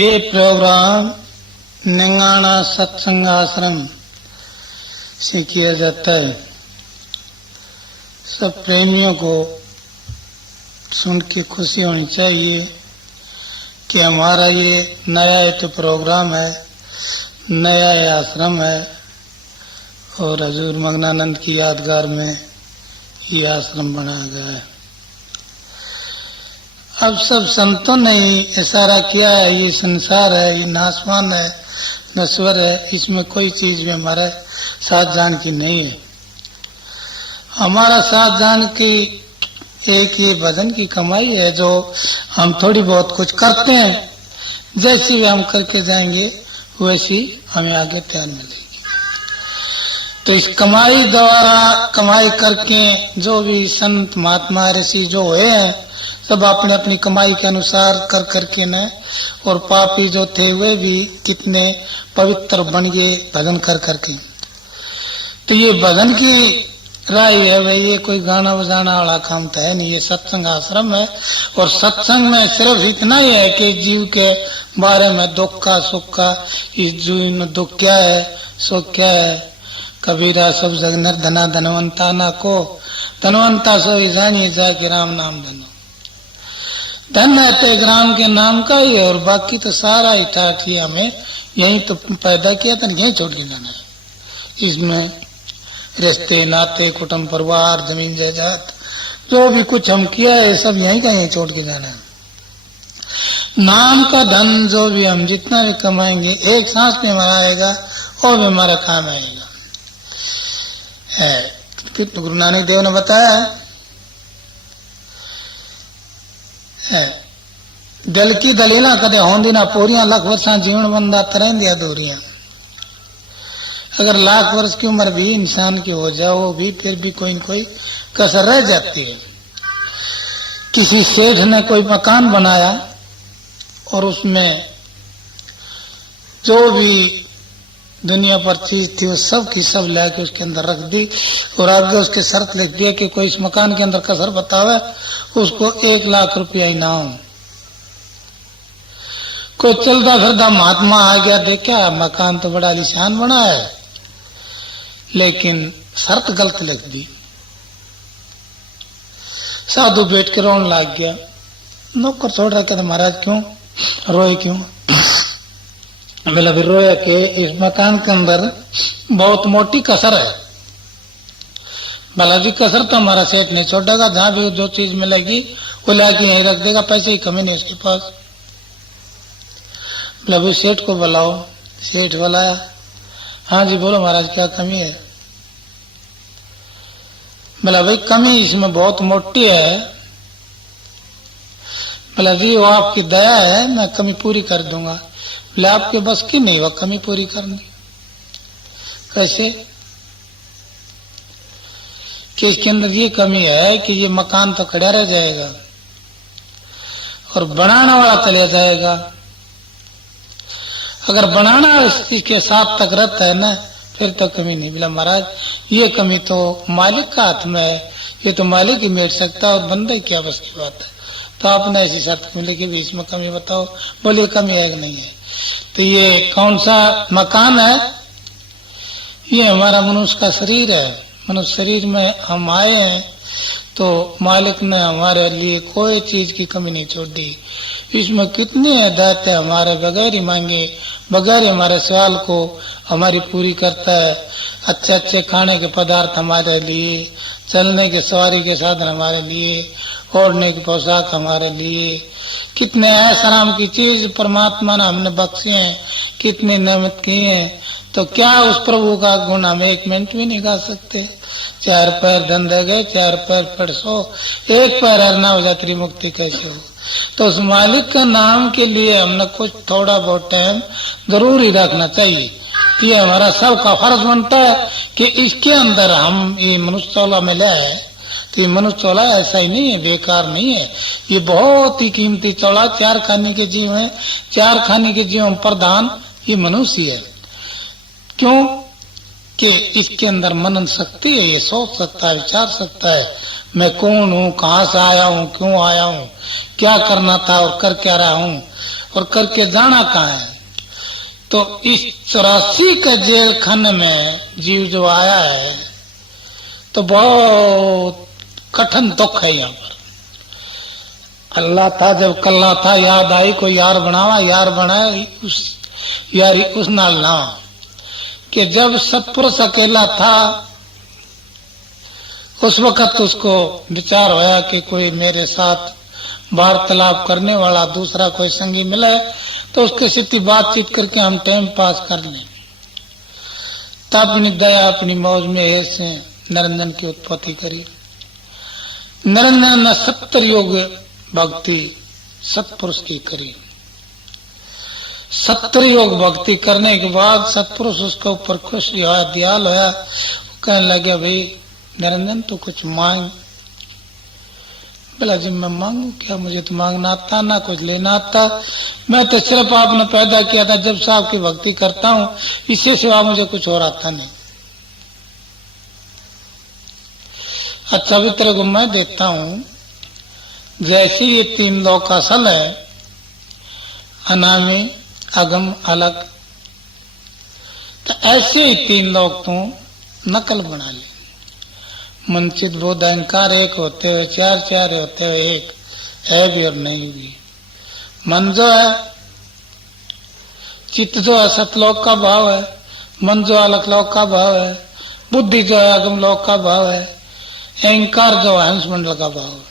ये प्रोग्राम निंगाना सत्संग आश्रम से किया जाता है। सब प्रेमियों को सुन के खुशी होनी चाहिए कि हमारा ये नया एक प्रोग्राम है, नया ये आश्रम है और हजूर मगनानंद की यादगार में ये आश्रम बनाया गया है। अब सब संतों ने इशारा किया है, ये संसार है, ये नाशवान है, नश्वर है, इसमें कोई चीज भी हमारे साथ जान की नहीं है। हमारा साथ जान की एक ये भजन की कमाई है जो हम थोड़ी बहुत कुछ करते हैं, जैसी भी हम करके जाएंगे वैसी हमें आगे त्याग मिलेगी। तो इस कमाई द्वारा कमाई करके जो भी संत महात्मा ऋषि जो हुए हैं सब अपने अपनी कमाई के अनुसार कर करके न, और पापी जो थे वे भी कितने पवित्र बन गए भजन कर करके। तो ये भजन की राय है भाई, ये कोई गाना बजाना वाला काम तो है नहीं, ये सत्संग आश्रम है। और सत्संग में सिर्फ इतना ही है कि जीव के बारे में दुख का सुख का, इस जीव में दुख क्या है सुख क्या है। कबीरा सब जग निर्धना धनवंता ना को, धनवंता सो जानिए जाके राम नाम धनो। धन है तो राम के नाम का ही है और बाकी तो सारा ही ठाठ ही हमें यही तो पैदा किया था, यही छोड़ के जाना है। इसमें रिश्ते नाते कुटुंब परिवार जमीन जायदाद जो भी कुछ हम किया है सब यहीं का यहीं छोड़ के जाना है। नाम का धन जो भी हम जितना भी कमाएंगे एक सांस में हमारा आएगा और भी हमारा काम आएगा। तो गुरु नानक देव ने बताया है, दिल की दलीला कदे होंदी ना पूरियां, लाख वर्षा जीवन बंदा तरह दिया दूरियां। अगर लाख वर्ष की उम्र भी इंसान की हो जाए वो भी फिर भी कोई न कोई कसर रह जाती है। किसी सेठ ने कोई मकान बनाया और उसमें जो भी दुनिया पर चीज थी वो सब की सब लाके उसके अंदर रख दी और आगे उसके शर्त लिख दिया कि कोई इस मकान के अंदर कसर बतावे उसको 1 लाख रुपया इनाम। कोई चलता फिरता महात्मा आ गया, देखा मकान तो बड़ा आलीशान बना है लेकिन शर्त गलत लिख दी। साधु बैठ के रोने लग गया, नौकर छोड़ रहा था, महाराज क्यों रोए क्यों? बोला फिर रोया कि इस मकान के अंदर बहुत मोटी कसर है। भला जी कसर तो हमारा सेठ नहीं छोड़ेगा, जहां भी जो चीज मिलेगी वो लाके यहीं रख देगा, पैसे की कमी नहीं उसके पास। बोला भाई सेठ को बुलाओ। सेठ बुलाया, हाँ जी बोलो महाराज क्या कमी है? बोला भाई कमी इसमें बहुत मोटी है। बोला जी वो आपकी दया है, मैं कमी पूरी कर दूंगा। बोले आपके बस की नहीं वह कमी पूरी करनी। कैसे? कि इसके अंदर ये कमी है कि ये मकान तो खड़ा रह जाएगा और बनाने वाला चला जाएगा। अगर बनाना इसके साथ तक रहता है ना फिर तो कमी नहीं। बोला महाराज ये कमी तो मालिक का हाथ में है, ये तो मालिक ही मेट सकता है और बंदे क्या बस की बात है। तो आपने ऐसी शर्त मिले कि भी इसमें कमी बताओ। बोले कमी है कि नहीं है? तो ये कौन सा मकान है? ये हमारा मनुष्य का शरीर है। मनुष्य शरीर में हम आए हैं तो मालिक ने हमारे लिए कोई चीज की कमी नहीं छोड़ दी। इसमें कितने हिदायत है, हमारे बगैर ही मांगे बगैर हमारे सवाल को हमारी पूरी करता है। अच्छे अच्छे खाने के पदार्थ हमारे लिए, चलने के सवारी के साधन हमारे लिए, ओढ़ने की पोशाक हमारे लिए, कितने ऐसराम की चीज परमात्मा ने हमने बख्शे हैं, कितने नेमत किए हैं। तो क्या उस प्रभु का गुण हम 1 मिनट भी नहीं गा सकते? 4 पैर धंधे गए, 4 पैर पड़ सो, 1 पैर हरना हो जाती मुक्ति कैसे हो? तो उस मालिक का नाम के लिए हमने कुछ थोड़ा बहुत टाइम जरूर ही रखना चाहिए। ये हमारा सबका फर्ज बनता है कि इसके अंदर हम ये मनुष्य चौला में लाए। तो ये मनुष्य चौला ऐसा ही नहीं है, बेकार नहीं है, ये बहुत ही कीमती चौला। 4 खाने के जीव हैं, 4 खाने के जीव प्रधान ये मनुष्य है। क्यों? कि इसके अंदर मनन शक्ति है, ये सोच सकता है, विचार सकता है, मैं कौन हूँ, कहाँ से आया हूँ, क्यों आया हूँ, क्या करना था और कर क्या रहा हूँ। और करके जाना कहाँ है। तो इस 84 के जेल खाने में जीव जो आया है तो बहुत कठिन दुख है। यहाँ पर अल्लाह था, जब कल्ला था याद आई कोई यार बनावा, यार बनाए उस यारी उस नाल ना कि जब सतपुरुष अकेला था उस वक्त उसको विचार होया कि कोई मेरे साथ वार्तालाप करने वाला दूसरा कोई संगी मिले तो उसके साथ बातचीत करके हम टाइम पास कर लें। तब अपनी दया अपनी मौज में ऐसे निरंजन की उत्पत्ति करी। निरंजन ने 70 योग भक्ति सतपुरुष की करी। 70 योग भक्ति करने के बाद सतपुरुष उसके ऊपर खुश हुआ, दयाल होया। कहने लगे भाई निरंजन तू कुछ मांग। बोला जी मैं मांगू क्या, मुझे तो मांगना आता ना कुछ लेना आता, मैं तो सिर्फ आपने पैदा किया था जब से आपकी भक्ति करता हूँ, इससे सिवा मुझे कुछ और आता नहीं। अच्छा भी तेरे को मैं देता हूँ, जैसे ये 3 लोक का असल है, अनामी अगम अलग, तो ऐसे ही 3 लोग तू नकल बना ले। मनचित बोध अहंकार एक होते हुए 4 होते हुए एक है भी और नहीं भी। मन जो है, चित्त जो है सतलोक का भाव है, मन जो अलग लोक का भाव है, बुद्धि जो है अगम लोक का भाव है, अहंकार जो है हंस मंडल का भाव है।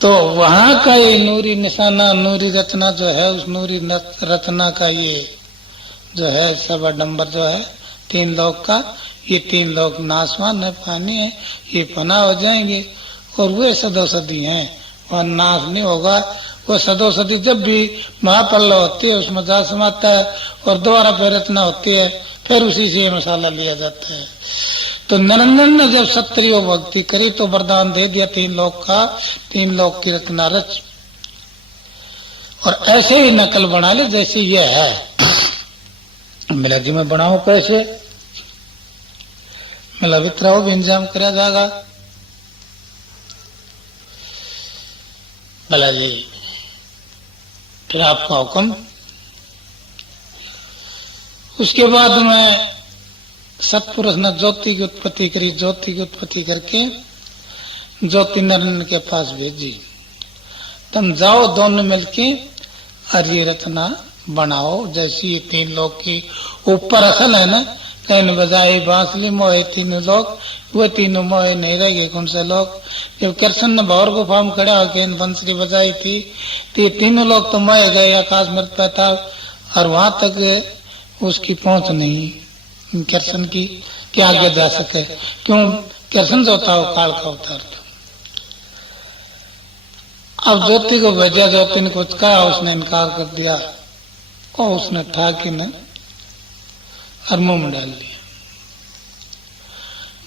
तो वहां का ये नूरी निशाना, नूरी रचना जो है, उस नूरी रचना का ये जो है सब डंबर जो है 3 लोक का, ये 3 लोग नासवान है, पानी है, ये फना हो जाएंगे और वे सदोसदी हैं, वह नाश नहीं होगा। वो सदोसदी जब भी महापल्लव होती है उसमें जा समाता है और दोबारा फिर रचना होती है, फिर उसी से मसाला लिया जाता है। तो निरंजन ने जब 70 योग भक्ति करी तो वरदान दे दिया 3 लोक का, 3 लोक की रचना रच और ऐसे ही नकल बना ले जैसे ये है। मिला जी मैं बनाऊ कैसे, मिला वितराओ भी इंतजाम करा जाएगा। भला जी फिर आपका हुक्म। उसके बाद में सतपुरुष ने ज्योति की उत्पत्ति करी। ज्योति की उत्पत्ति करके ज्योति नारायण के पास भेजी, तुम जाओ दोनों मिलके हरी रचना बनाओ। जैसी ये 3 लोग की ऊपर असल है ना, कैन बजाई बांसुरी मोहे 3 लोग, वो 3 मोहे नहीं रह गए। कौन से लोग, जब कृष्ण ने भौर गुफा में खड़ा होकर बंसुरी बजाई थी तो ये 3 लोग तो मोहे गए आकाश में था और वहां तक उसकी पहुंच नहीं कृष्ण की कि आगे जा सके। क्यों, कृष्ण जो था वो काल का अवतार था। अब ज्योति को भेजा, ज्योति ने कुछ कहा, उसने इनकार कर दिया और उसने ठाकी ने और मुंह में डाल लिया।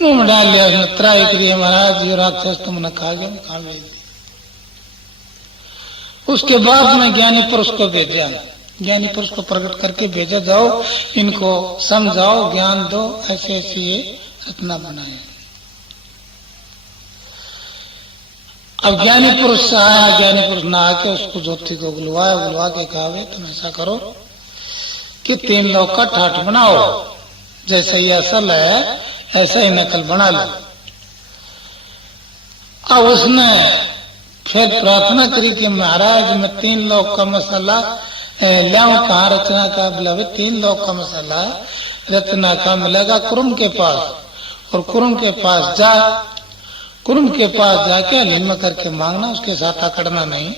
मुंह में डाल लिया उसने, त्राई करी महाराज ये राक्षस तुमने खा गया, खा गई। उसके बाद में ज्ञानी पुरुष को भेजा, ज्ञानी पुरुष को प्रकट करके भेजा, जाओ इनको समझाओ, ज्ञान दो, ऐसे ऐसे ये रचना बनाए। अब ज्ञानी पुरुष आया, ज्ञानी पुरुष ने आके उसको ज्योति को बुलवाया, बुलवा के कहा तुम ऐसा करो कि 3 लोग का ठाठ बनाओ, जैसे ये असल है ऐसा ही नकल बना लो। अब उसने फिर प्रार्थना करी कि महाराज मैं 3 लोग का मसाला लाऊं कहाँ रचना का। बोला 3 लोग का मसाला रचना का मिलेगा कुरुम के पास, और कुरुम के पास जा, कुरुम के पास जाके हलीम करके मांगना, उसके साथ अकड़ना नहीं।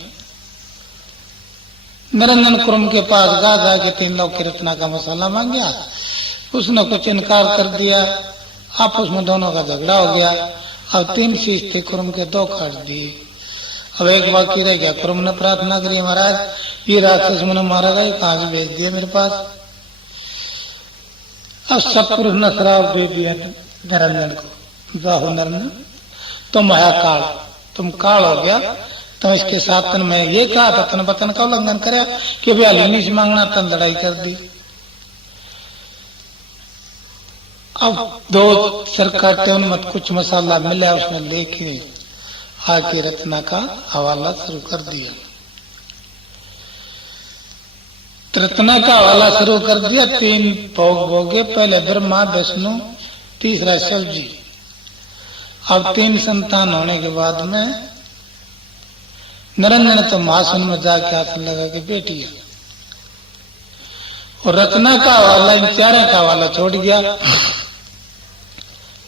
निरंजन कुरुम के पास गा जाके 3 लोग की रचना का मसाला मांग गया। उसने कुछ इनकार कर दिया, आपस में दोनों का झगड़ा हो गया। अब 3 शीश थे, कुरुम के 2 काट दिए। अब एक बाकी रह गया। कुरुम ने प्रार्थना करी महाराज ये राक्षस मैंने मारा गया, कहां से भेज दिया मेरे पास। अब सतपुरुष ने श्राप दे दिया निरंजन को, जाहो निरंजन तुम है काल, तुम काल हो गया। तो इसके साथ मैं ये कहा था तन बतन का उल्लंघन करे कि भैया लेनी से मांगना, तन लड़ाई कर दी। अब 2 सिर काटे उनमें कुछ मसाला मिला, उसने लेके आके रचना का हवाला शुरू कर दिया। रत्ना का वाला शुरू कर दिया। 3 भोग भोगे, पहले ब्रह्मा, विष्णु, तीसरा शिव जी। अब 3 संतान होने के बाद में निरंजन तो महासन में जाके आसन लगा के बैठी है और रत्ना का वाला इन 4 का वाला छोड़ गया।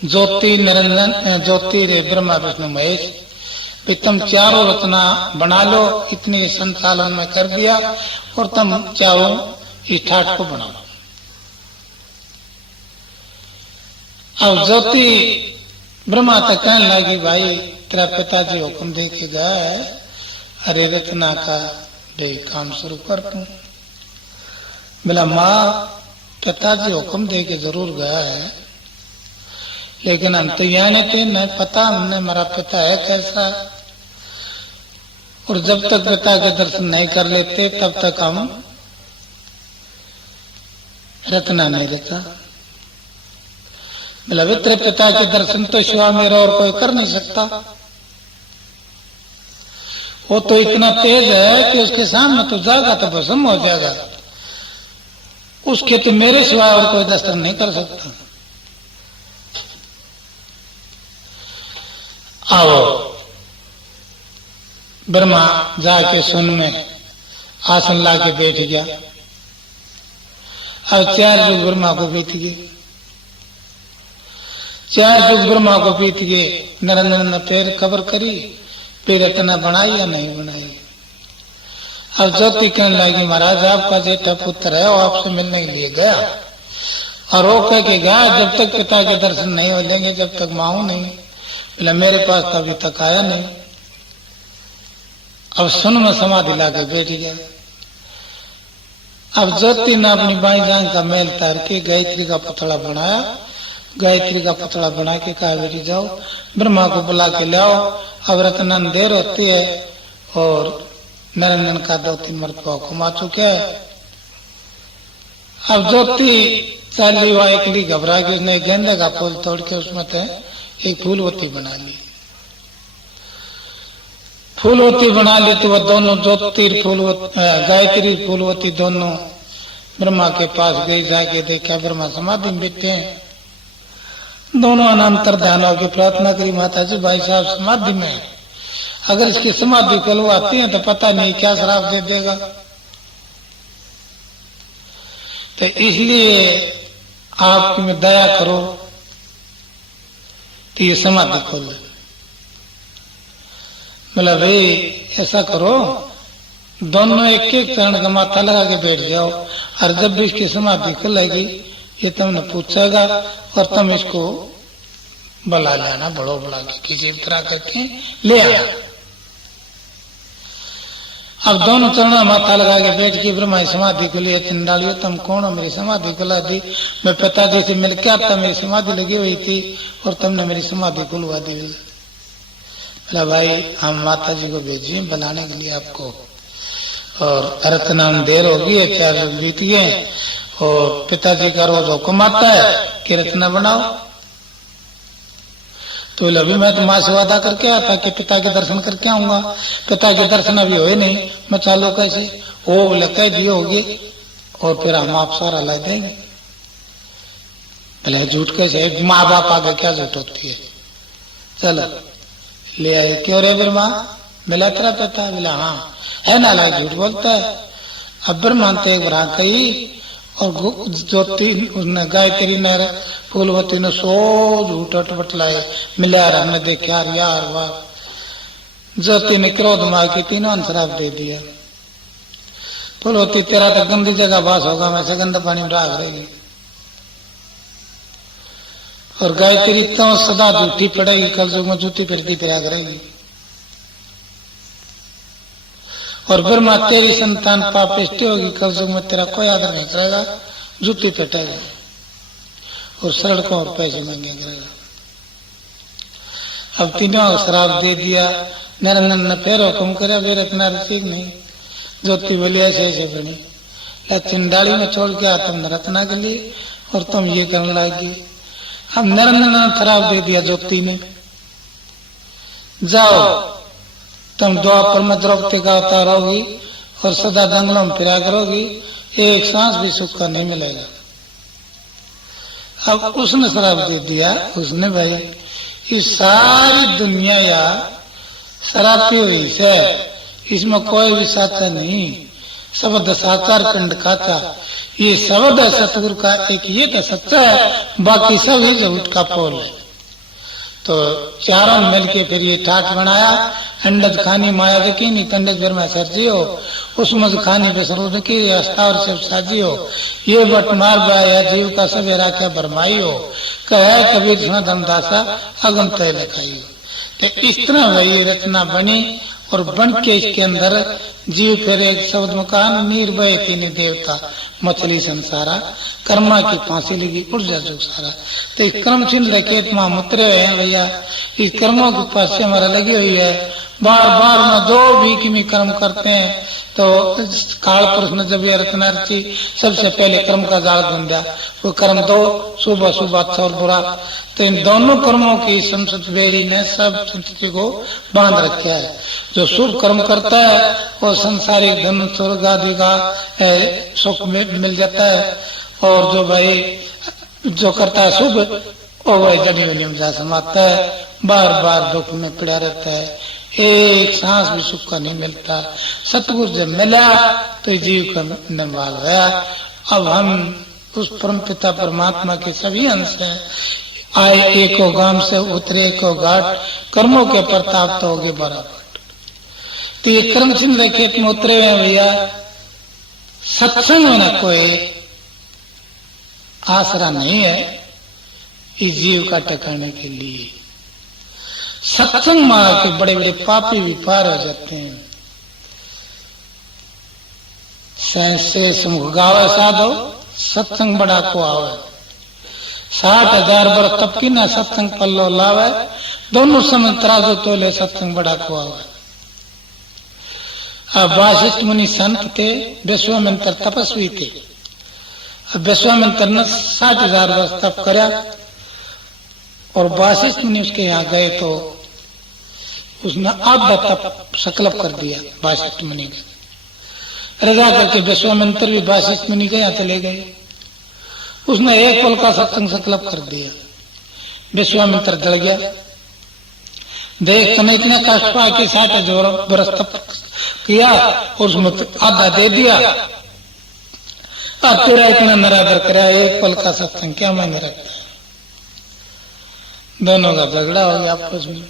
ज्योति, निरंजन, ज्योति रे ब्रह्मा, विष्णु, महेश, भी तुम 4 रत्ना बना लो, इतने संचालन में कर दिया और तुम चाहो इस ठाट को बनाओ। अब ज्योति ब्रह्मा तक कहने लगी, भाई तेरा पिताजी हुक्म दे के गया है, अरे रत्ना का दे काम शुरू कर तू। बोला माँ पिताजी हुक्म दे के जरूर गया है, लेकिन हम तो यहाँ नहीं थे, नहीं पता हमने हमारा पिता है कैसा, और जब तक पिता के दर्शन नहीं कर लेते तब तक हम रत्ना नहीं रहता। बोला तेरे पिता के दर्शन तो शिवा मेरा और कोई कर नहीं सकता, वो तो इतना तेज है कि उसके सामने तो जाएगा तो भस्म हो जाएगा, उसके तो मेरे सिवाय और कोई दर्शन नहीं कर सकता। आओ ब्रह्मा जाके सुन में आसन ला के बैठ गया। अब 4 युग ब्रह्मा को बीत गए, 4 युग ब्रह्मा को बीत गए। निरंजन ने फिर खबर करी, फिर रत्ना बनाई या नहीं बनाई। अब ज्योति कहने लगी, महाराज आपका जेठा पुत्र है, वो आपसे मिलने के लिए गया और वो कह के गया जब तक पिता के दर्शन नहीं हो लेंगे जब तक माऊ नहीं। बोला मेरे पास तो अभी तक आया नहीं। अब सुन में समाधि लाके बैठ गया। अब ज्योति ने अपनी बाई जांग का मेल तार के गायत्री का पुतला बनाया, गायत्री का पुतला बना के कहा बेटी जाओ ब्रह्मा को बुला के लाओ। अब रत्ना देर होती है और निरंजन का 2-3 मरतबा घुमा चुके है। अब ज्योति चाली हुआ एकली घबरा के उसने गेंदे का फूल तोड़ के उसमें थे एक फूलवती बना ली। फूलवती बना ली तो वह दोनों ज्योति फूलवती गायत्री फूलवती दोनों ब्रह्मा के पास गई। जाके देखा ब्रह्मा समाधि में बैठे हैं। दोनों अनंतर ध्यान होकर प्रार्थना करी, माता जी भाई साहब समाधि में है, अगर इसकी समाधि खुलवाती है तो पता नहीं क्या श्राप दे देगा, तो इसलिए आप में दया करो कि ये समाधि खोल दे। बोला भाई ऐसा करो, दोनों एक चरण का माथा लगा के बैठ जाओ और जब भी इसकी समाधि खुलेगी ये तुमने पूछेगा और तुम इसको बुला लेना, बड़ो बुला के किसी तरह करके ले आना। अब दोनों चरणों माथा लगा के बैठ के ब्रह्मा समाधि को लिए चंडालियो तुम कौन हो, मेरी समाधि खुला दी, मैं पिताजी से मिलकर आता, मेरी समाधि लगी हुई थी और तुमने मेरी समाधि खुलवा दी। बोला भाई हम माता जी को भेजिए बनाने के लिए आपको, और रत्ना देर होगी है, 4 दिन बीत गए और पिताजी का रोज हुक्म आता है कि रत्ना बनाओ। तो अभी मैं तो माँ से वादा करके आया था कि पिता के दर्शन करके आऊंगा, पिता के दर्शन अभी हुए नहीं, मैं चालू कैसे, वो बोले कह दिए होगी और फिर हम आप सारा ला देंगे। बोले झूठ कैसे, माँ बाप आगे क्या झूठ होती है, चलो ले आए। क्यों रे ब्रह्मा मिला तेरा पिता? बोला हाँ है ना, लाइक झूठ बोलता है। अब ब्रह्मा तो एक बार कही और ज्योति उसने गायत्री ने फूलवती ने सो झूठ बटलाए मिला, हमने देखा यार वाह। ज्योति ने क्रोध में आके तीनों शराब दे दिया। फूलवती तेरा तो गंदी जगह बास होगा, मैं से गंदा पानी में राग रहेगी, और गायत्री तो सदा झूठी पड़ेगी, कल युग में जूती फिरती फिरा करेगी। और ब्रह्मा तेरी संतान पापिष्ट होगी, कल युग में तेरा कोई आदर नहीं करेगा, जूती पेटेगा और सड़कों और पैसे मांगे करेगा। अब तीनों शराब दे दिया। निरंजन ने फिर हुक्म करे, फिर इतना रसीद नहीं। ज्योति बोली ऐसे ऐसे बनी, चिंडाली में छोड़ के आता तुम रत्ना के लिए और तुम ये करने लगी। अब निरंजन ने शराब दे दिया ज्योति ने, जाओ तुम द्वापर में द्रौपदी का अवतार होगी और सदा जंगलों में फिरा करोगी एक सांस भी सुख का नहीं मिलेगा। अब उसने श्राप दे दिया, उसने भाई इस सारी दुनिया या शराबी हुई से, इसमें कोई भी साचा नहीं, शब्द साकार पिंड काचा। ये शब्द है सतगुरु का, एक ये तो सच्चा है, बाकी सब ही झूठ का पोल है। तो चारों मिलके फिर ये ठाट बनाया, अंडज खानी माया के की तंडज फिर में सर्जी हो, उसमें खानी बेसरूद की अस्तावर से साजी हो, ये बटमार बाया जीव का सब राख्या भरमाई हो, कहे कबीर सुना धमदासा अगम तय लिखाई हो। तो इस तरह वही रचना बनी और बन के इसके अंदर जीव फिर एक शब्द मकान निर्भय तीन देवता मछली संसारा, कर्मा की फांसी लगी ऊर्जा जो सारा। तो इस कर्म चिन्ह रखेत मां मुतरे हुए हैं भैया, इस कर्मों के पास से हमारा लगी हुई है। बार बार में दो भी में कर्म करते हैं तो काल पुरुष ने जब यह रचना रची, सबसे पहले कर्म का जाल बन दिया। वो कर्म दो, सुबह सुबह अच्छा और बुरा, तो इन दोनों कर्मों की संस्कृत बेरी ने सब संस्कृति को बांध रखा है। जो शुभ कर्म करता है वो संसारिक धन स्वर्ग आदि का सुख मिल जाता है, और जो भाई जो करता है शुभ वो वही जड़ी में जा समाता है, बार बार दुख में पड़ा रहता है, एक सांस भी सुख का नहीं मिलता। सतगुरु जब मिला तो जीव का निर्वाल गया। अब हम उस परम पिता परमात्मा के सभी अंश हैं, आए एको गांव से उतरे एको घाट, कर्मों के प्रताप तो होगे बराबर। तो ये कर्म चिन्ह खेत में उतरे हुए भैया, सत्संग में न कोई आसरा नहीं है इस जीव का टकाने के लिए। सत्संग मार के बड़े बड़े पापी भी पार हो जाते हैं। से समुख गावे साधो, सत्संग बड़ा को आवे, 60,000 वर्ष तब की ना सत्संग पल्लो लावे, दोनों समय तराजो तोले सत्संग बड़ा को आवे। अब वासिष्ठ मुनि संत थे, विश्वामित्र तपस्वी थे। अब विश्वामित्र ने 60,000 वर्ष तप करा और वासिष्ठ मुनि उसके यहाँ गए तो उसने आधा तप संकल्प कर दिया वासिष्ठ मुनि का। रजा करके विश्वामित्र भी वासिष्ठ मुनि के यहाँ चले गए, उसने एक पल का सत्संग संकल्प कर दिया। विश्वामित्र जल गया, देख तने इतने कष्ट पा के 60,000 वर्ष तप किया और उसमें आधा दे दिया, अब तेरा इतना नरादर करा, एक पल का सत्संग क्या मांग रखता है। दोनों का झगड़ा हो गया आपस में।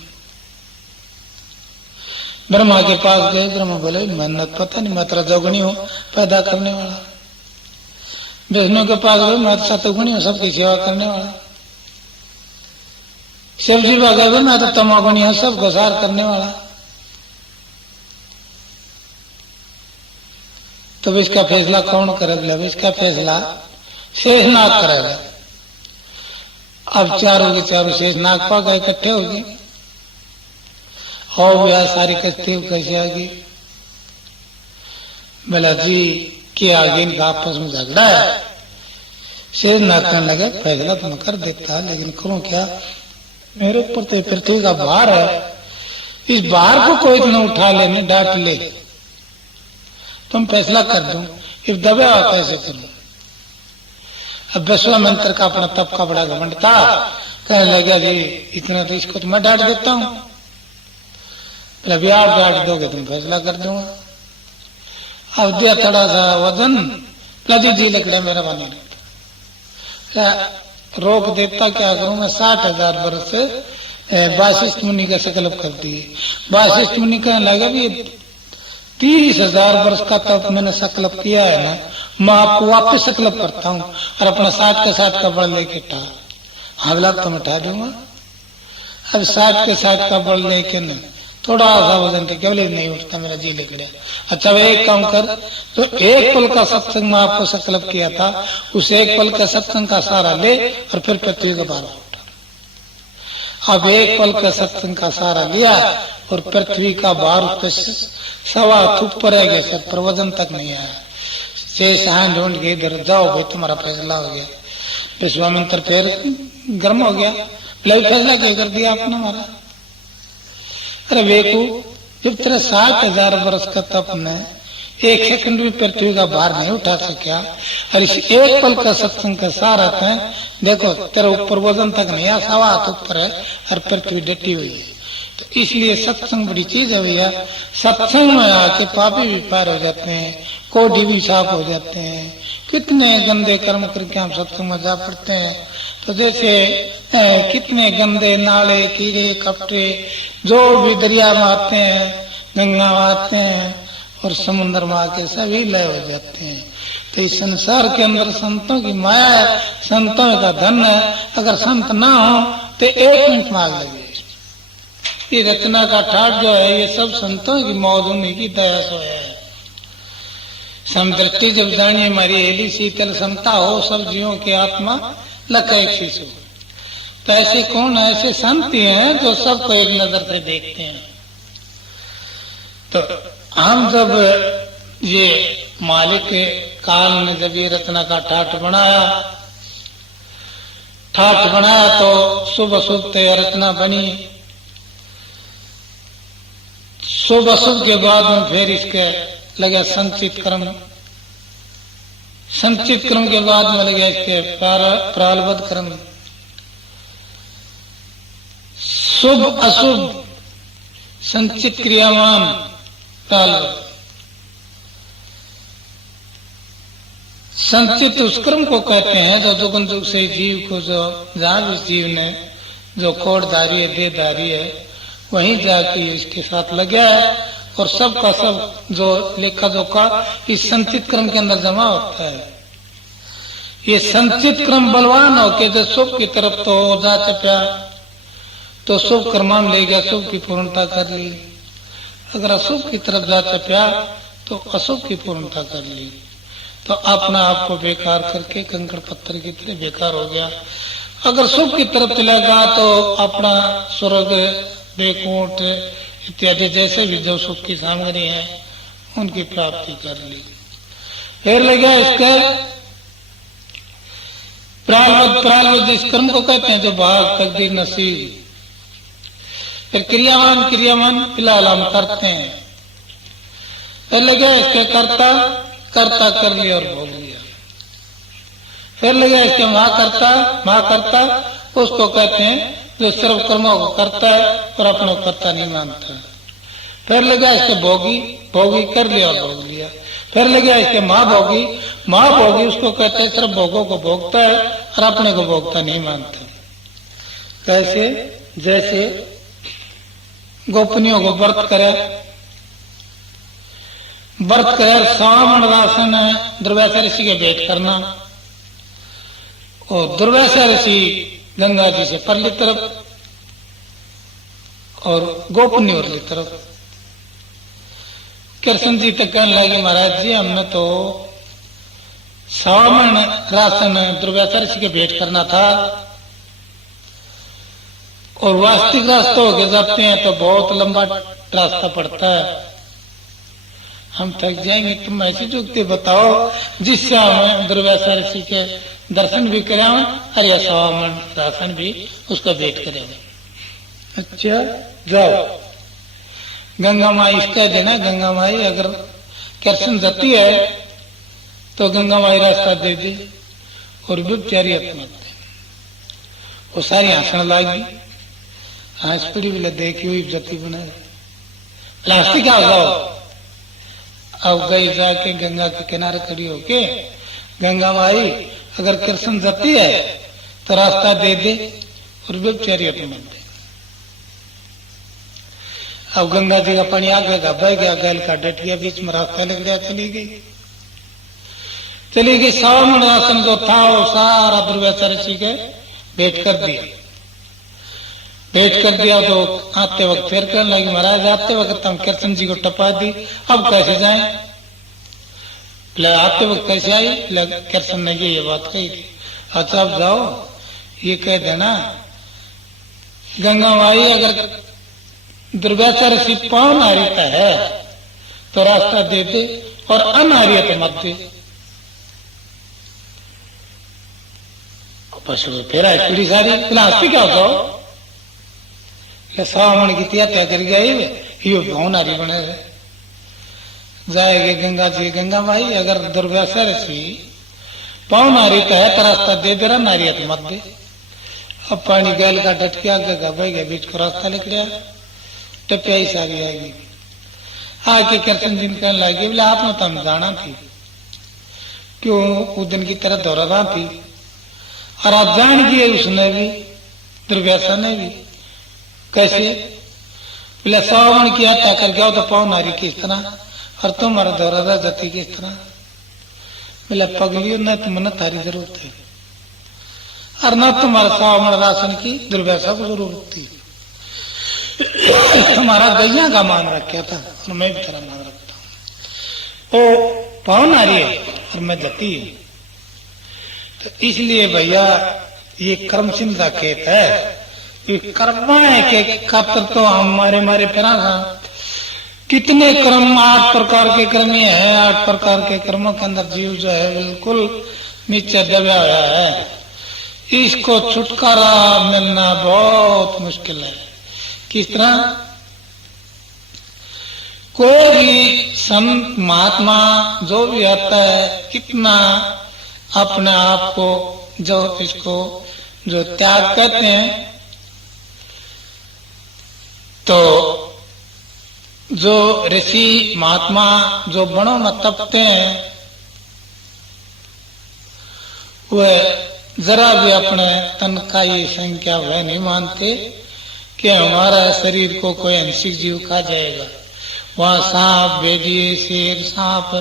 ब्रह्मा के पास गए, ब्रह्मा बोले मेहनत पता नहीं, मैं तेरा जोगणी हूं पैदा करने वाला। विष्णु के पास गए, मैं सतगुणी हूं सबकी सेवा करने वाला। शिव जी बात गए, मैं तो तमोगुणी हूं सबको सार करने वाला। तो इसका फैसला कौन करेगा? इसका फैसला शेषनाग करेगा। अब चारों के चारों शेषनाग पा गए, इकट्ठे हो गए, और ब्याह सारी कस्ती कैसे आ गई? बोला जी के आगे इनका आपस में झगड़ा है। शेषनाग कहने लगे फैसला तो मैं कर देता, लेकिन करूं क्या, मेरे ऊपर तो पृथ्वी का भार है, इस भार को कोई इतना उठा ले, डांट ले, तुम फैसला कर दो, इस दबा कैसे करूं? अब विश्वामित्र का अपना तप का बड़ा घमंड था, कहने लगा जी इतना तो इसको तो मैं डांट देता हूं, आप डांट दोगे तुम फैसला कर दूंगा। अब दिया थोड़ा सा वजन, लदी जी लकड़े मेरा बने रोक देता, क्या करूं मैं? 60,000 वर्ष से वासिष्ठ मुनि का संकल्प कर दिए। वासिष्ठ मुनि कहने लगा भी 30,000 वर्ष का तप मैंने संकल्प किया है ना, मैं आपको वापस संकल्प करता हूँ और अपना 60 के 60 का बल लेके उठा, हमला तो मैं उठा दूंगा। अब 60 के 60 का बल लेके नहीं, थोड़ा सा वजन के केवल नहीं उठता मेरा जी लेकर। अच्छा एक काम कर, तो एक पल का सत्संग में आपको संकल्प किया था, उस एक पल का सत्संग का सहारा ले और फिर पृथ्वी का भार उठा। अब एक पल का सत्संग का सहारा लिया और पृथ्वी का भार उस सवा थुप पर गए, सर पर वजन तक नहीं आया। शेष हाथ ढूंढ के इधर जाओ भाई, तुम्हारा फैसला हो गया। विश्वामित्र फिर गर्म हो गया, फैसला क्या कर दिया आपने हमारा? अरे बेकू, जब तेरा 60,000 वर्ष का तप ने एक सेकंड भी पृथ्वी का भार नहीं उठा सका। और इस एक पल का सत्संग का सार आता है, देखो तेरे ऊपर वजन तक नहीं आ, सवा हाथ ऊपर है और पृथ्वी डटी हुई है। तो इसलिए सत्संग बड़ी चीज है भैया। सत्संग में आके पापी भी पार हो जाते हैं, कोढ़ी भी साफ हो जाते हैं। कितने गंदे कर्म करके हम सत्संग में जा पड़ते हैं। तो जैसे कितने गंदे नाले कीड़े कपड़े जो भी दरिया में आते हैं, गंगा में आते हैं और समुद्र में आके सभी लय हो जाते हैं। तो इस संसार के अंदर संतों की माया है, संतों का धन है। अगर संत ना हो तो 1 मिनट में आग लगे। ये रचना का ठाट जो है, ये सब संतों की मौज होने की दया सो है। समदृष्टि जब जानी हमारी हेली शीतल समता हो, सब जीवों की आत्मा लख एक सी हो। तो ऐसे कौन है? ऐसे संत ही हैं जो सबको एक नजर से देखते हैं। तो हम जब ये मालिक के काल ने जब ये रचना का ठाट बनाया तो शुभ अशुभ तो रचना बनी। शुभ अशुभ के बाद में फिर इसके लगे संचित क्रम के बाद में लगे इसके प्रारब्ध क्रम। शुभ अशुभ संचित क्रियामान प्रारब्ध। संचित उस क्रम को कहते हैं जो दुगुन जुग से जीव को, जो जहां भी जीव ने जो खोड़धारी है, देहधारी है, वहीं जाके इसके साथ लगा है और सबका सब जो लेखा जोखा इस संचित क्रम के अंदर जमा होता है। ये संचित क्रम बलवान हो के जो शुभ की तरफ तो जा चपया तो शुभ कर्मान ले गया, शुभ की पूर्णता कर ली। अगर अशुभ की तरफ जा चपया तो अशुभ की पूर्णता कर ली। तो अपना आप को बेकार करके कंकड़ पत्थर की तरह बेकार हो गया। अगर शुभ की तरफ चलेगा तो अपना स्वर्ग बेकूट इत्यादि जैसे भी जो सुख की सामग्री है उनकी प्राप्ति कर ली। फिर लगा इसका प्रारब्ध इस कर्म को कहते हैं जो भाग तकदीर नसीब। फिर क्रियावान फिलहाल हम करते हैं। फिर लगा इसके करता कर लिया और भोग लिया। फिर लगा इसके माँ करता उसको कहते हैं जो सर्व कर्मों को करता है और अपना कर्ता नहीं मानता है। फिर लगा इसके भोगी कर लिया और भोग लिया। फिर लगा इसके माँ भोगी उसको कहते हैं सिर्फ भोगों को भोगता है और अपने को भोगता नहीं मानता। कैसे? जैसे गोपनियों को व्रत करे सावन रासन दुर्वासा ऋषि के भेंट करना और दुर्वासा ऋषि गंगा जी से परली तरफ और गोपनी उरली तरफ। कृष्ण जी तक कहने लगे महाराज जी हमने तो सावन रासन दुर्वासा ऋषि के भेंट करना था और वास्तविक रास्ता होके जाते हैं तो बहुत लंबा रास्ता पड़ता है, हम थक जाएंगे। तुम ऐसी जुक्ति बताओ जिससे हमें दुर्वासा ऋषि के दर्शन भी कराओ और या सावन रासन भी उसका भेंट करेंगे। अच्छा जाओ गंगा माई इसका देना। गंगा माई अगर कृष्ण जाती है तो गंगा माई रास्ता दे दी और बेचारी अपना दे। वो सारी हंसने लगी, हंस पड़ी बोले देखी हुई जती बनाए प्लास्टिक आ जाओ। अब गई जाके गंगा के किनारे खड़ी होके गंगा माई अगर कृष्ण जाती है तो रास्ता दे दे और बेचारी अपना दे। अब गंगा जी का पानी आगे का बह गया, गैल का डट गया, बीच में रास्ता लग गया, चली गई। सावन रासन जो था वो सारा दुर्वासा ऋषि के भेंट कर दिया। तो आते वक्त फिर कहने लगी महाराज आते वक्त हम कृष्ण जी को टपा दी, अब कैसे जाएं? आते वक्त कैसे आई? कृष्ण ने ये बात कही थी। अच्छा अब जाओ ये कह देना गंगा माई अगर दुर्वासा ऋषि पावन हारिता है तो रास्ता दे दे और अनहारिया तो मत दे। बस फिर आई पीढ़ी सारी हंसती क्या होता सावन की हत्या कर गई ये भवन हारी बने रहे। जाएगी गंगा जी, गंगा माई अगर दुर्व्यसा सी पाँव नारी का है तो रास्ता दे दे रहा, नारी तो मत दे। अब पानी गैल का डट के आगे का बह गया, बीच को रास्ता निकलिया, टपियाई सारी आएगी आके कृष्ण जी कहने लगे, बोले आपने तो हम जाना थी, क्यों उस दिन की तरह दौरा रहा थी, और आप जान गए उसने भी, दुर्व्यसा ने भी। कैसे? बोले सावन की हत्या कर गया तो पाँव नारी किस तरह, और तुम्हारा दौरा रहा जाती किस तरह। बोले पगलियों ने तुमने थारी जरूरत है, और न तुम्हारा सावन राशन की दुर्व्यसा को जरूरत थी। तुम्हारा गैया का मान रखा था और मैं भी तेरा मान रखता हूँ। ओ पाँव नारी है और मैं जती हूँ, तो इसलिए भैया ये कर्म सिंधा खेत है, ये कर्म है के खातर तो हमारे मारे फिरा था। कितने कर्म, 8 प्रकार के कर्म ये है, 8 प्रकार के कर्मों के अंदर जीव जो है बिल्कुल नीचे दबा हुआ है। इसको छुटकारा मिलना बहुत मुश्किल है। किस तरह? कोई भी संत महात्मा जो भी आता है, कितना अपने आप को जो इसको जो त्याग कहते हैं, तो जो ऋषि महात्मा जो वनों में तपते हैं, वह जरा भी अपने तन का ये संख्या वह नहीं मानते कि हमारा शरीर को कोई हिंसक जीव खा जाएगा। वहाँ सांप, भेड़िए, शेर, सांप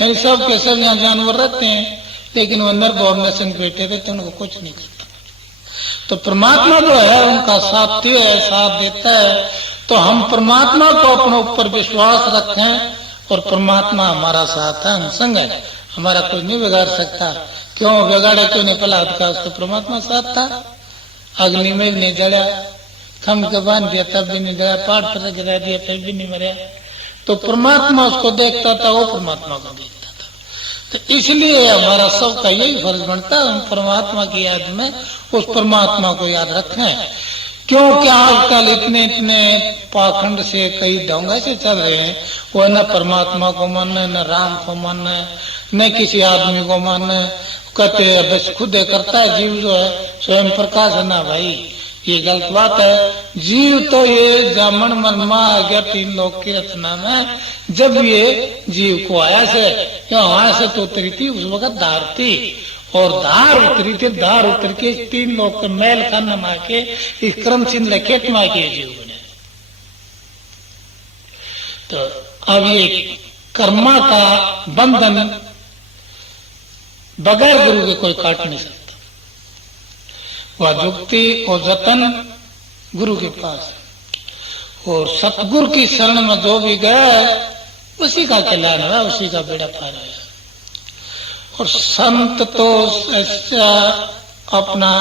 यानी सब के सब यहाँ जानवर रहते हैं, लेकिन वो निर्भव में संग बैठे रहते, उनको कुछ नहीं करता। तो परमात्मा जो है उनका साथ है, साथ देता है। तो हम परमात्मा को अपने ऊपर विश्वास रखें और परमात्मा हमारा साथ है, हम संग है, हमारा कोई नहीं बिगाड़ सकता। क्यों बिगाड़ा? क्यों नहीं? पला तो परमात्मा साथ था, अग्नि में भी नहीं जड़ा, खम के बांध दिया तब भी नहीं जड़ा, पहाड़ पर गिरा दिया तब भी नहीं मरा। तो परमात्मा उसको देखता था, वो परमात्मा को देखता था। तो इसलिए हमारा सबका यही फर्ज बनता है, हम परमात्मा की याद में उस परमात्मा को याद रखें। क्योंकि आजकल इतने इतने पाखंड से कई ढंग से चल रहे हैं, वो न परमात्मा को माने, न राम को माने, न किसी आदमी को माने। कहते हैं बस खुद करता है जीव जो है स्वयं प्रकाश है ना। भाई ये गलत बात है। जीव तो ये जामन मनमा आ गया 3 लोक की रचना में। जब ये जीव को आया से क्यों वहां से तो उतरी थी, उस वक्त धार थी, और धार उतरी थी, धार उतर के 3 लोक के मैल का नमा के इस क्रम सिंह लखेट मा के जीव बने। तो अब ये कर्मा का बंधन बगैर गुरु के कोई काट नहीं सकता। वह जुक्ति और जतन गुरु के पास है, और सतगुरु की शरण में जो भी गए उसी का कल्याण है, उसी का बेड़ा पार है। और संत तो ऐसा अपना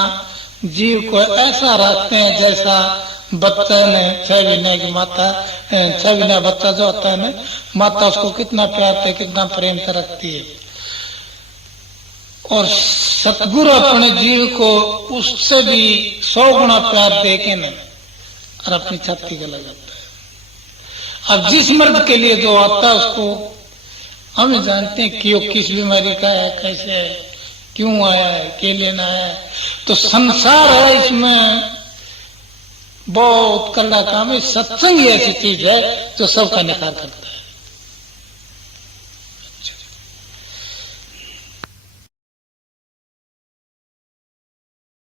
जीव को ऐसा रखते हैं जैसा बच्चा ने 6 महीने की माता, 6 महीना बच्चा जो होता है ना, माता उसको कितना प्यार से कितना प्रेम से रखती है, और सतगुरु अपने जीव को उससे भी 100 गुना प्यार दे के न और अपनी छाती का लगाता है। अब जिस मर्द के लिए जो आता है उसको हम जानते हैं कि वो किस बीमारी का है, कैसे है, क्यों आया है, क्या लेना है। तो संसार है, इसमें बहुत कड़ा काम है। सत्संग ऐसी चीज है जो सबका निखार करता है।